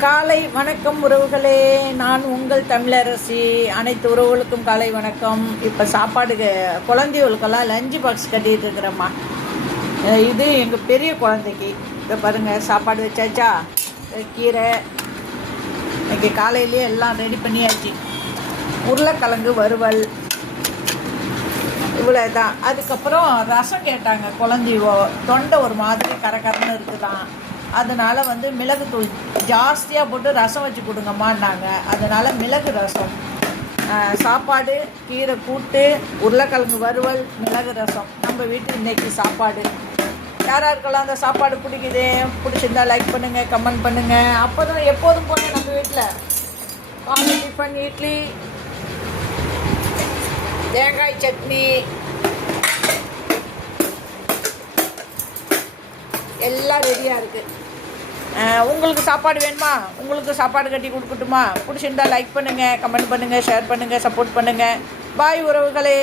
காலை வணக்கம் உறவுகளே. நான் உங்கள் தமிழரசி. அனைத்து உறவுகளுக்கும் காலை வணக்கம். இப்போ சாப்பாடுக்கு குழந்தைகளுக்கெல்லாம் லஞ்சு பாக்ஸ் கட்டிட்டு இருக்கிறேம்மா. இது எங்கள் பெரிய குழந்தைக்கு. இதை பாருங்கள் சாப்பாடு வச்சாச்சா? கீரை. இன்றைக்கி காலையிலேயே எல்லாம் ரெடி பண்ணியாச்சு. உருளைக்கிழங்கு வறுவல். இவ்வளோ தான் அதுக்கப்புறம் ரசம் கேட்டாங்க குழந்தையோ. தொண்டை ஒரு மாதிரி கரகரன்னு இருக்குதான். அதனால் வந்து மிளகுத்தூள் ஜாஸ்தியாக போட்டு ரசம் வச்சு கொடுங்கம்மான்னாங்க. அதனால் மிளகு ரசம். சாப்பாடு கீரை கூட்டு உருளைக்கிழங்கு வறுவல் மிளகு ரசம். நம்ம வீட்டு இன்னைக்கு சாப்பாடு. யார் யாருக்கெல்லாம் அந்த சாப்பாடு பிடிக்குது? பிடிச்சிருந்தா லைக் பண்ணுங்கள் கமெண்ட் பண்ணுங்கள் அப்போ தான் எப்போதும் போய் நம்ம வீட்டில் காலை டிஃபன் இட்லி தேங்காய் சட்னி எல்லாம் ரெடியாக இருக்குது உங்களுக்கு சாப்பாடு வேணுமா? உங்களுக்கு சாப்பாடு கட்டி கொடுக்கட்டுமா? பிடிச்சிருந்தா லைக் பண்ணுங்கள் கமெண்ட் பண்ணுங்கள் ஷேர் பண்ணுங்கள் சப்போர்ட் பண்ணுங்கள் பாய் உறவுகளே.